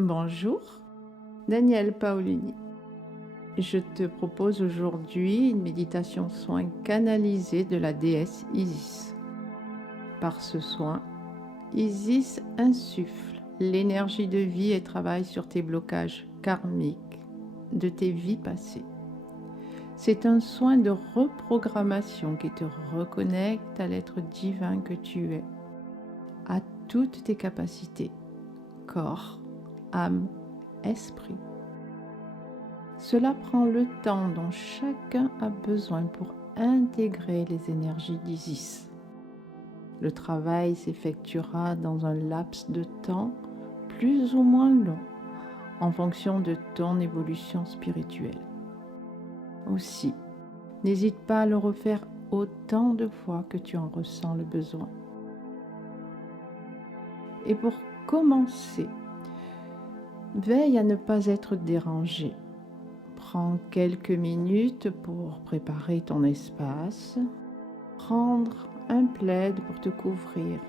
Bonjour, Danielle Paolini. Je te propose aujourd'hui une méditation soin canalisée de la déesse Isis. Par ce soin, Isis insuffle l'énergie de vie et travaille sur tes blocages karmiques de tes vies passées. C'est un soin de reprogrammation qui te reconnecte à l'être divin que tu es, à toutes tes capacités, corps, âme, esprit. Cela prend le temps dont chacun a besoin pour intégrer les énergies d'Isis. Le travail s'effectuera dans un laps de temps plus ou moins long en fonction de ton évolution spirituelle. Aussi, n'hésite pas à le refaire autant de fois que tu en ressens le besoin. Et pour commencer, veille à ne pas être dérangé. Prends quelques minutes pour préparer ton espace, prendre un plaid pour te couvrir.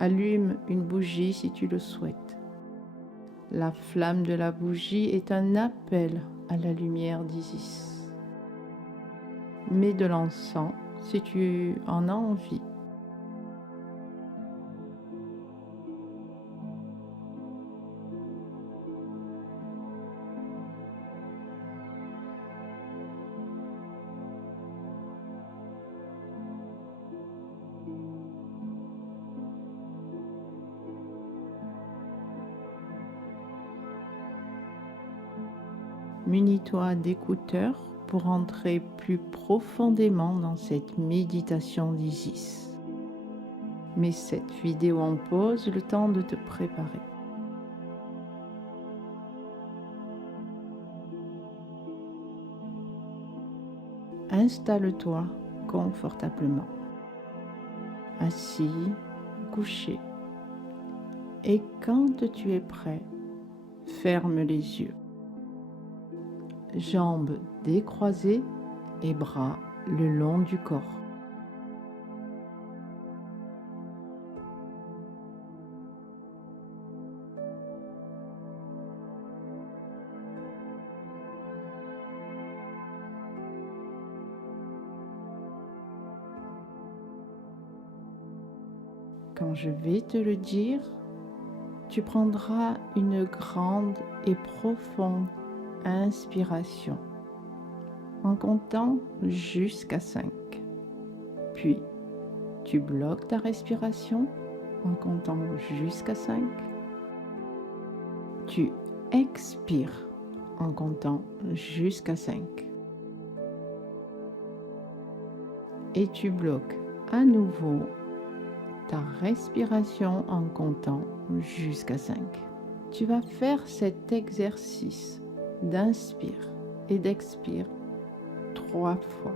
Allume une bougie si tu le souhaites. La flamme de la bougie est un appel à la lumière d'Isis. Mets de l'encens si tu en as envie. Munis-toi d'écouteurs pour entrer plus profondément dans cette méditation d'Isis. Mets cette vidéo en pause le temps de te préparer. Installe-toi confortablement, assis, couché, et quand tu es prêt, ferme les yeux. Jambes décroisées et bras le long du corps. Quand je vais te le dire, tu prendras une grande et profonde inspiration en comptant jusqu'à 5. Puis, tu bloques ta respiration en comptant jusqu'à 5. Tu expires en comptant jusqu'à 5. Et tu bloques à nouveau ta respiration en comptant jusqu'à 5. Tu vas faire cet exercice d'inspire et d'expire 3 fois.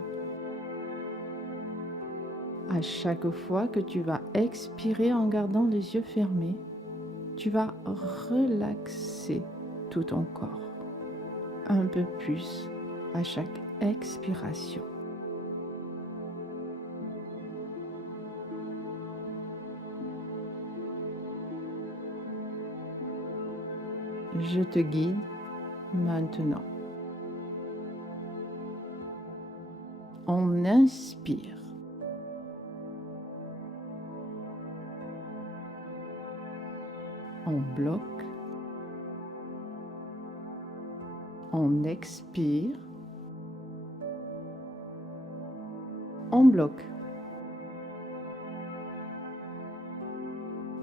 À chaque fois que tu vas expirer en gardant les yeux fermés, tu vas relaxer tout ton corps un peu plus à chaque expiration. Je te guide maintenant. On inspire. On bloque. On expire. On bloque.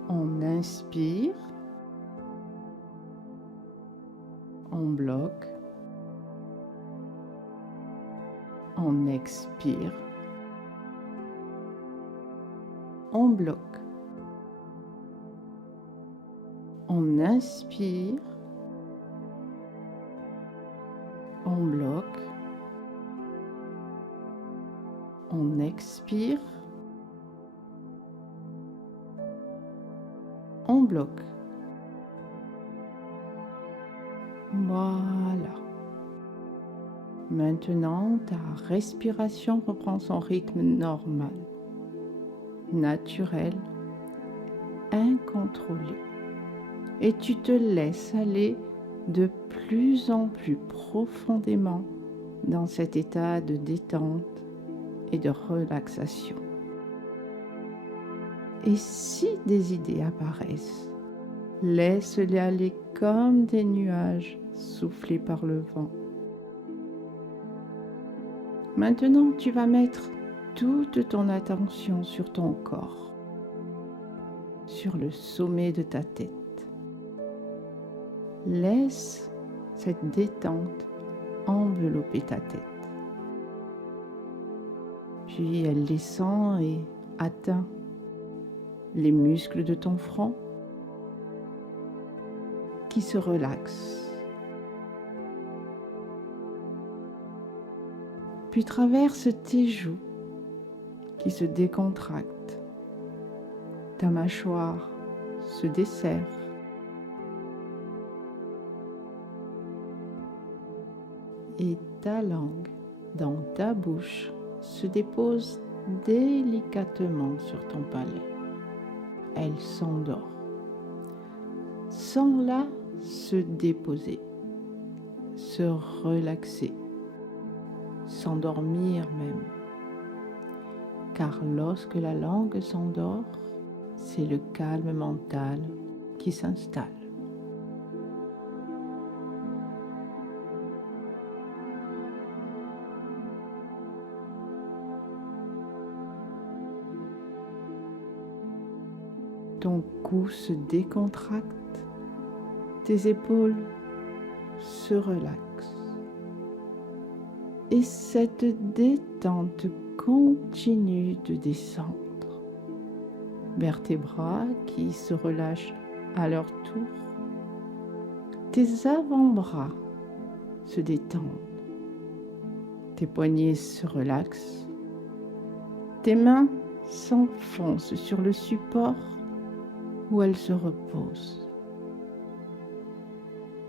On inspire. On bloque. On expire. On bloque. On inspire, on bloque, on expire, on bloque. Voilà. Maintenant, ta respiration reprend son rythme normal, naturel, incontrôlé. Et tu te laisses aller de plus en plus profondément dans cet état de détente et de relaxation. Et si des idées apparaissent, laisse-les aller comme des nuages soufflés par le vent. Maintenant, tu vas mettre toute ton attention sur ton corps, sur le sommet de ta tête. Laisse cette détente envelopper ta tête. Puis elle descend et atteint les muscles de ton front qui se relaxent. Puis traverse tes joues qui se décontractent. Ta mâchoire se desserre. Et ta langue dans ta bouche se dépose délicatement sur ton palais. Elle s'endort. Sens-la se déposer, se relaxer, s'endormir même. Car lorsque la langue s'endort, c'est le calme mental qui s'installe. Ton cou se décontracte, tes épaules se relaxent. Et cette détente continue de descendre vers tes bras qui se relâchent à leur tour. Tes avant-bras se détendent. Tes poignets se relaxent. Tes mains s'enfoncent sur le support où elles se reposent.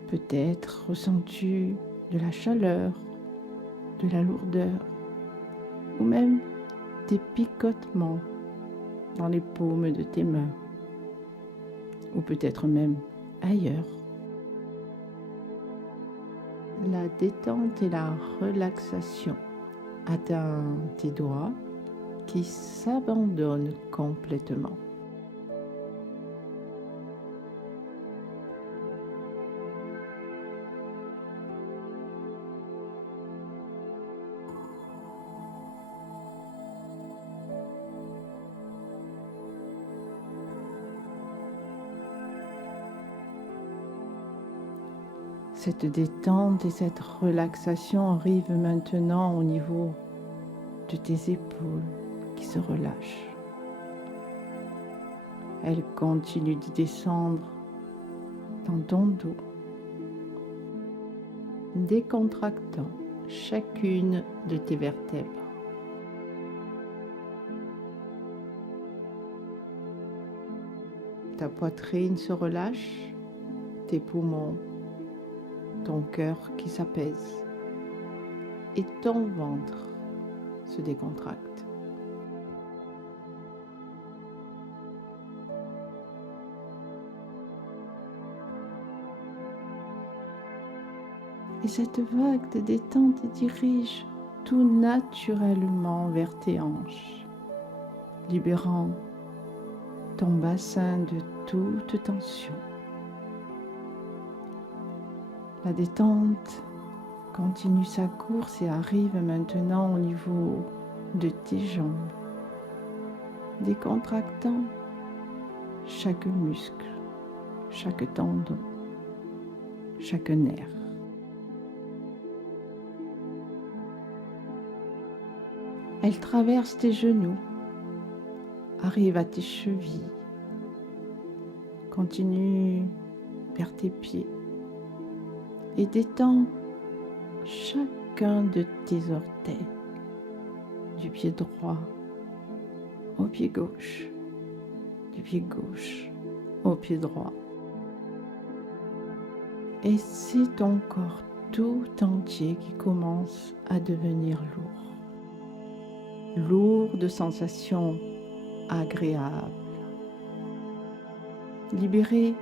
Peut-être ressens-tu de la chaleur, de la lourdeur, ou même des picotements dans les paumes de tes mains, ou peut-être même ailleurs. La détente et la relaxation atteignent tes doigts qui s'abandonnent complètement. Cette détente et cette relaxation arrivent maintenant au niveau de tes épaules qui se relâchent. Elles continuent de descendre dans ton dos, décontractant chacune de tes vertèbres. Ta poitrine se relâche, tes poumons, ton cœur qui s'apaise et ton ventre se décontracte. Et cette vague de détente dirige tout naturellement vers tes hanches, libérant ton bassin de toute tension. La détente continue sa course et arrive maintenant au niveau de tes jambes, décontractant chaque muscle, chaque tendon, chaque nerf. Elle traverse tes genoux, arrive à tes chevilles, continue vers tes pieds et détends chacun de tes orteils, du pied droit au pied gauche, du pied gauche au pied droit. Et c'est ton corps tout entier qui commence à devenir lourd, lourd de sensations agréables, libéré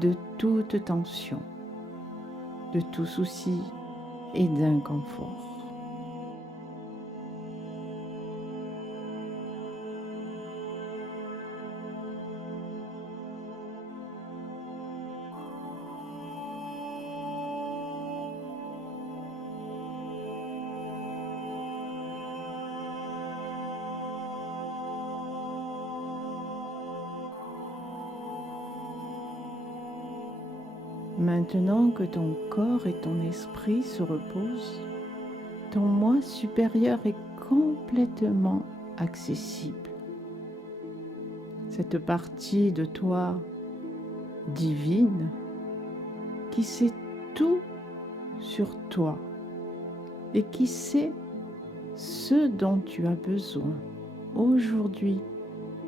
de toute tension, de tout souci et d'inconfort. Maintenant que ton corps et ton esprit se reposent, ton moi supérieur est complètement accessible. Cette partie de toi divine qui sait tout sur toi et qui sait ce dont tu as besoin aujourd'hui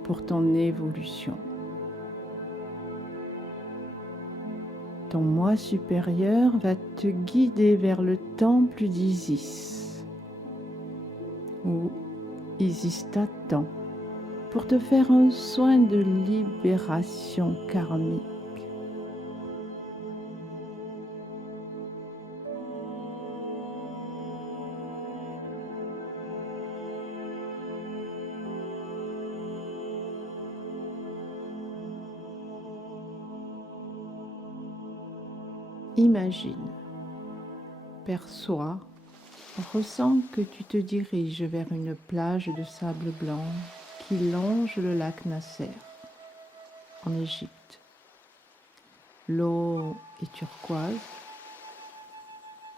pour ton évolution. Ton moi supérieur va te guider vers le temple d'Isis, où Isis t'attend pour te faire un soin de libération karmique. Imagine, perçois, ressens que tu te diriges vers une plage de sable blanc qui longe le lac Nasser, en Égypte. L'eau est turquoise.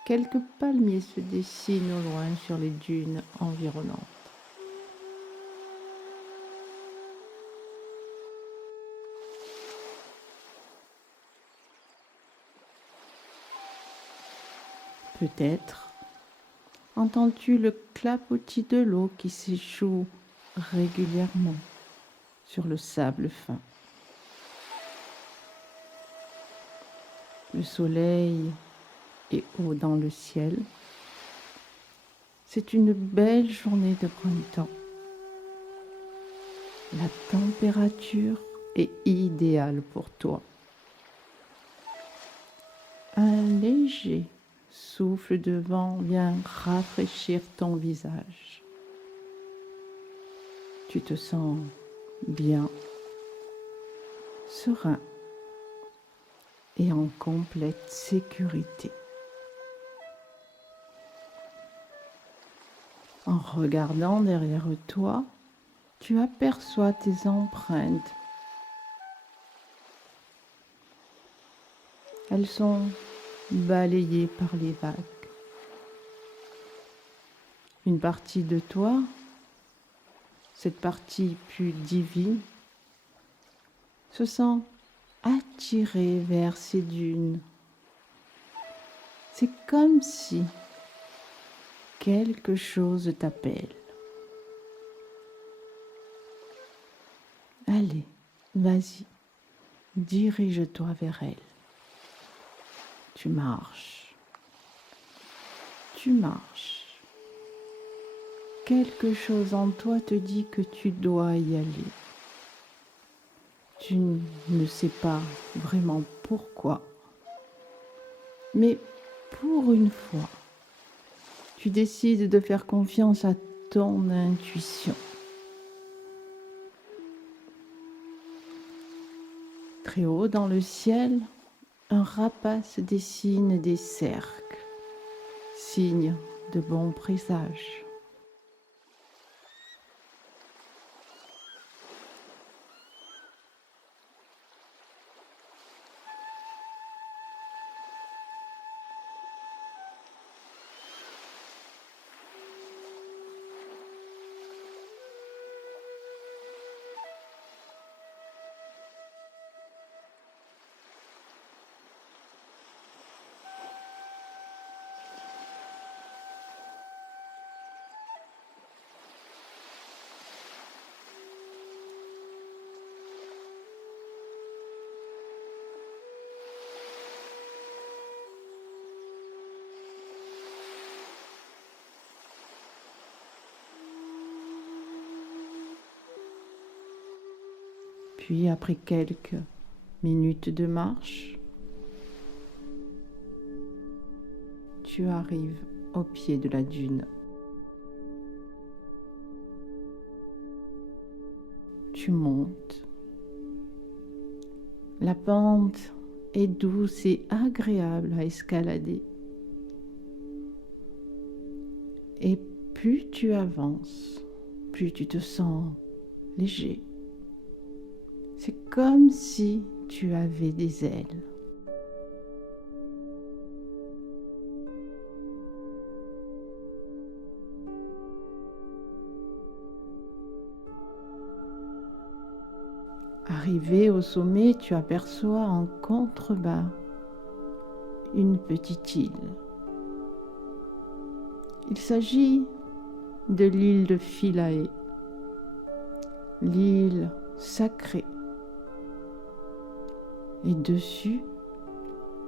Quelques palmiers se dessinent au loin sur les dunes environnantes. Peut-être entends-tu le clapotis de l'eau qui s'échoue régulièrement sur le sable fin. Le soleil est haut dans le ciel. C'est une belle journée de printemps. La température est idéale pour toi. Un léger souffle de vent vient rafraîchir ton visage. Tu te sens bien, serein et en complète sécurité. En regardant derrière toi, tu aperçois tes empreintes. Elles sont balayées par les vagues. Une partie de toi, cette partie plus divine, se sent attirée vers ces dunes. C'est comme si quelque chose t'appelle. Allez, vas-y, dirige-toi vers elle. Tu marches. Quelque chose en toi te dit que tu dois y aller. Tu ne sais pas vraiment pourquoi, mais pour une fois, tu décides de faire confiance à ton intuition. Très haut dans le ciel, un rapace dessine des cercles, signe de bon présage. Puis après quelques minutes de marche, tu arrives au pied de la dune. Tu montes. La pente est douce et agréable à escalader. Et plus tu avances, plus tu te sens léger. C'est comme si tu avais des ailes. Arrivé au sommet, tu aperçois en contrebas une petite île. Il s'agit de l'île de Philae, l'île sacrée. Et dessus,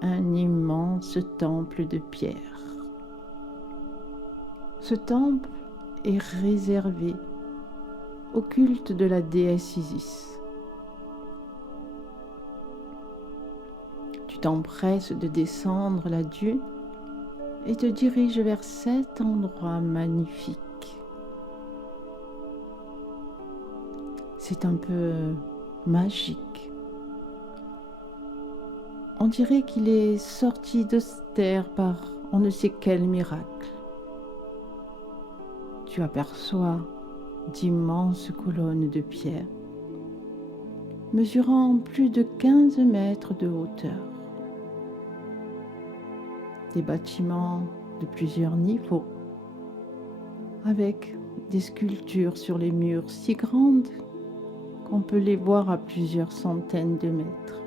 un immense temple de pierre. Ce temple est réservé au culte de la déesse Isis. Tu t'empresses de descendre la dune et te diriges vers cet endroit magnifique. C'est un peu magique. On dirait qu'il est sorti de cette terre par on ne sait quel miracle. Tu aperçois d'immenses colonnes de pierre, mesurant plus de 15 mètres de hauteur. Des bâtiments de plusieurs niveaux, avec des sculptures sur les murs si grandes qu'on peut les voir à plusieurs centaines de mètres.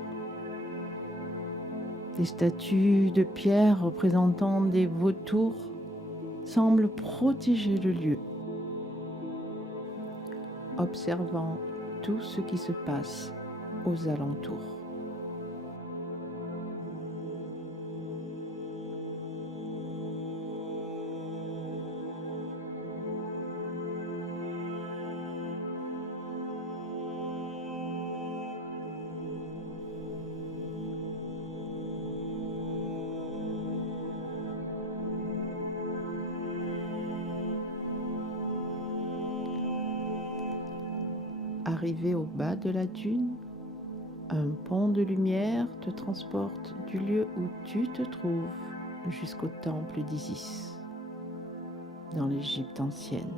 Des statues de pierre représentant des vautours semblent protéger le lieu, observant tout ce qui se passe aux alentours. Arrivé au bas de la dune, un pont de lumière te transporte du lieu où tu te trouves jusqu'au temple d'Isis, dans l'Égypte ancienne.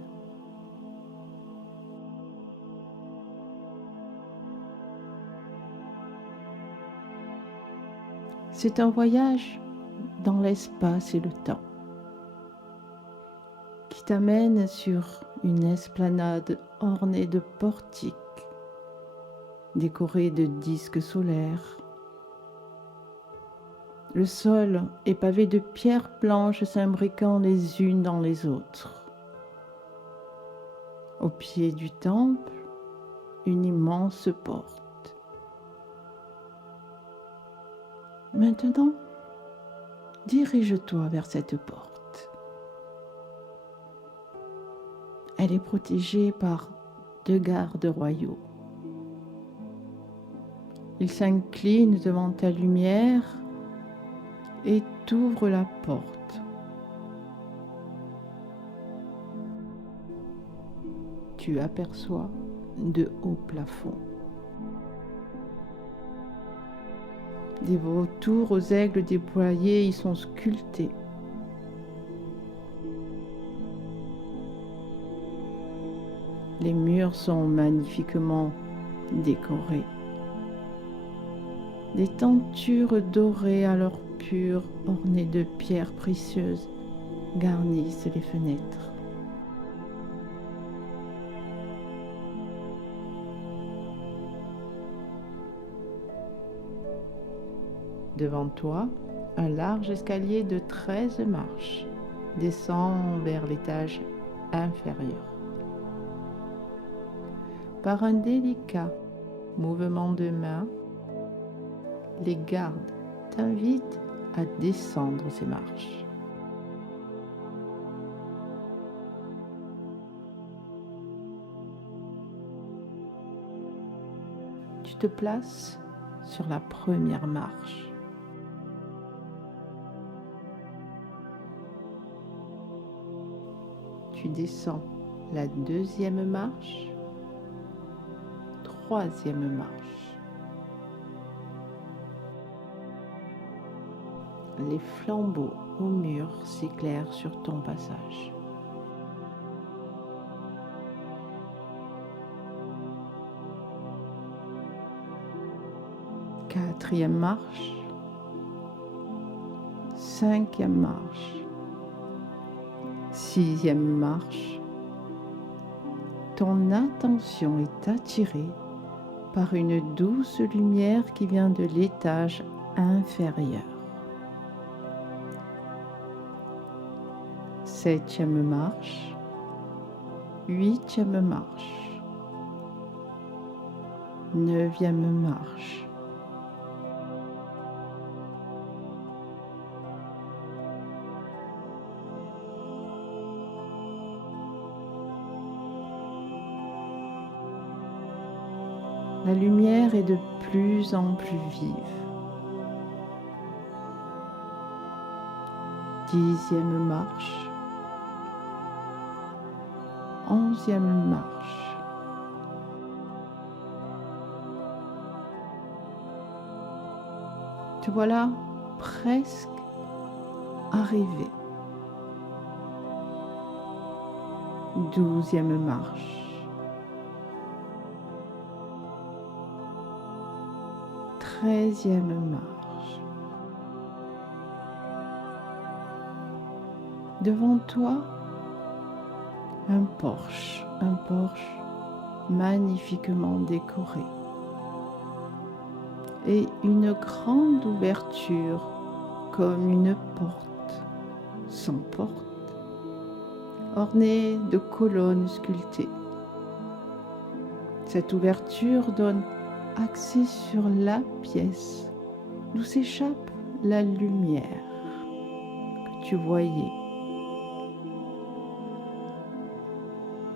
C'est un voyage dans l'espace et le temps qui t'amène sur une esplanade ornée de portiques décorée de disques solaires. Le sol est pavé de pierres blanches s'imbriquant les unes dans les autres. Au pied du temple, une immense porte. Maintenant, dirige-toi vers cette porte. Elle est protégée par 2 gardes royaux. Ils s'inclinent devant ta lumière et t'ouvrent la porte. Tu aperçois de hauts plafonds. Des vautours aux aigles déployés y sont sculptés. Les murs sont magnifiquement décorés. Des tentures dorées à leur pur, ornées de pierres précieuses, garnissent les fenêtres. Devant toi, un large escalier de 13 marches descend vers l'étage inférieur. Par un délicat mouvement de main, les gardes t'invitent à descendre ces marches. tu te places sur la première marche. Tu descends la deuxième marche, troisième marche. Les flambeaux au mur s'éclairent sur ton passage. Quatrième marche, cinquième marche, sixième marche. Ton attention est attirée par une douce lumière qui vient de l'étage inférieur. Septième marche, huitième marche, neuvième marche. La lumière est de plus en plus vive. Dixième marche, onzième marche. Te voilà presque arrivé. Douzième marche. 13e marche. Devant toi, un porche magnifiquement décoré et une grande ouverture comme une porte, sans porte, ornée de colonnes sculptées. Cette ouverture donne accès sur la pièce d'où s'échappe la lumière que tu voyais.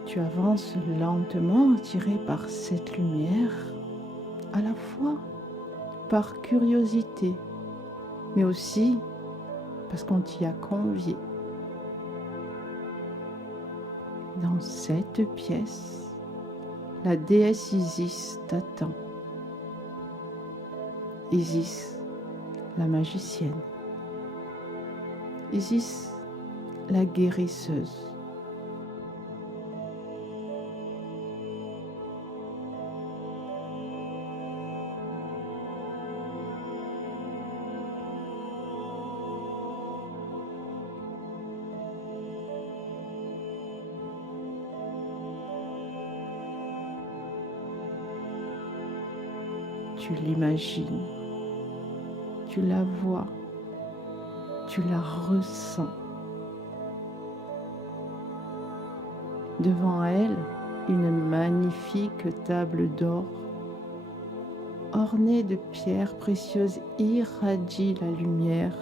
Tu avances lentement attiré par cette lumière, à la fois par curiosité, mais aussi parce qu'on t'y a convié. Dans cette pièce, la déesse Isis t'attend. Isis, la magicienne. Isis, la guérisseuse. Tu l'imagines, tu la vois, tu la ressens. Devant elle, une magnifique table d'or ornée de pierres précieuses irradie la lumière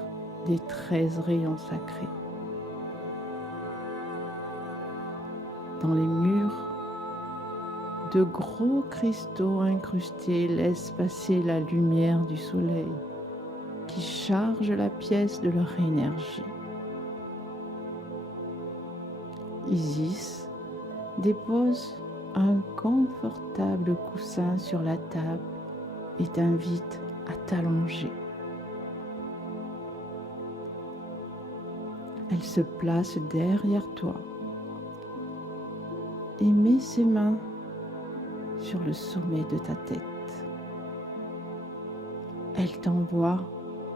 des 13 rayons sacrés. Dans les murs, de gros cristaux incrustés laissent passer la lumière du soleil qui charge la pièce de leur énergie. Isis dépose un confortable coussin sur la table et t'invite à t'allonger. Elle se place derrière toi et met ses mains sur le sommet de ta tête. Elle t'envoie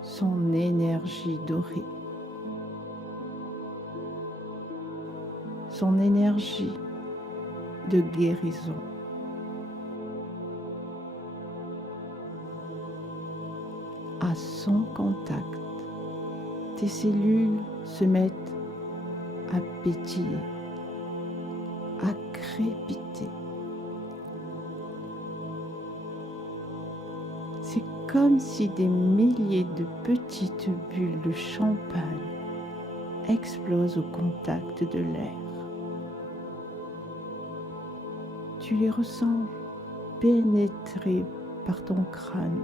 son énergie dorée, son énergie de guérison. À son contact, tes cellules se mettent à pétiller, à crépiter. C'est comme si des milliers de petites bulles de champagne explosent au contact de l'air. Tu les ressens pénétrer par ton crâne.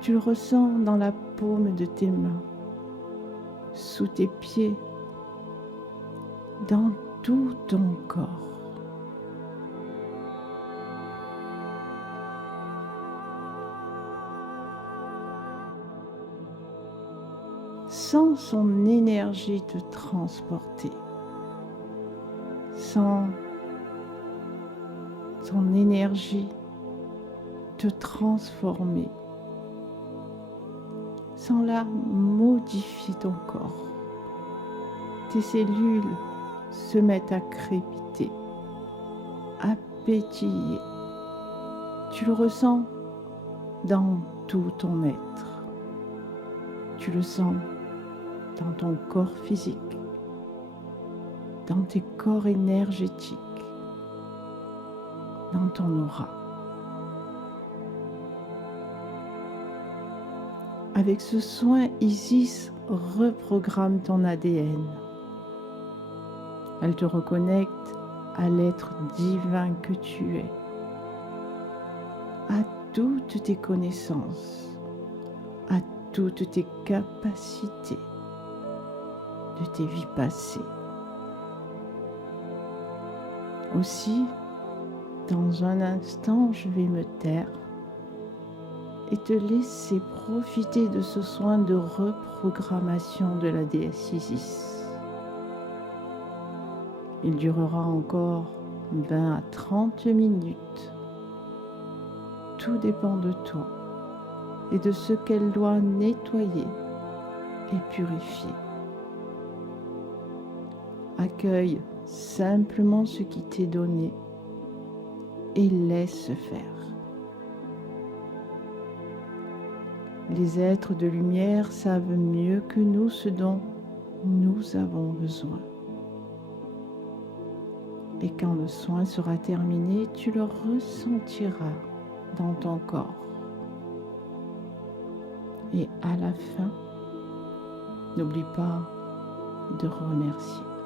Tu le ressens dans la paume de tes mains, sous tes pieds, dans tout ton corps. Sens son énergie te transporter. Sens son énergie te transformer. Sens-la modifier ton corps. Tes cellules se mettent à crépiter, à pétiller. Tu le ressens dans tout ton être. Tu le sens dans ton corps physique, dans tes corps énergétiques, dans ton aura. Avec ce soin, Isis reprogramme ton ADN. Elle te reconnecte à l'être divin que tu es, à toutes tes connaissances, à toutes tes capacités de tes vies passées. Aussi, dans un instant, je vais me taire et te laisser profiter de ce soin de reprogrammation de la déesse Isis. Il durera encore 20 à 30 minutes. Tout dépend de toi et de ce qu'elle doit nettoyer et purifier. Accueille simplement ce qui t'est donné et laisse faire. Les êtres de lumière savent mieux que nous ce dont nous avons besoin. Et quand le soin sera terminé, tu le ressentiras dans ton corps. Et à la fin, n'oublie pas de remercier.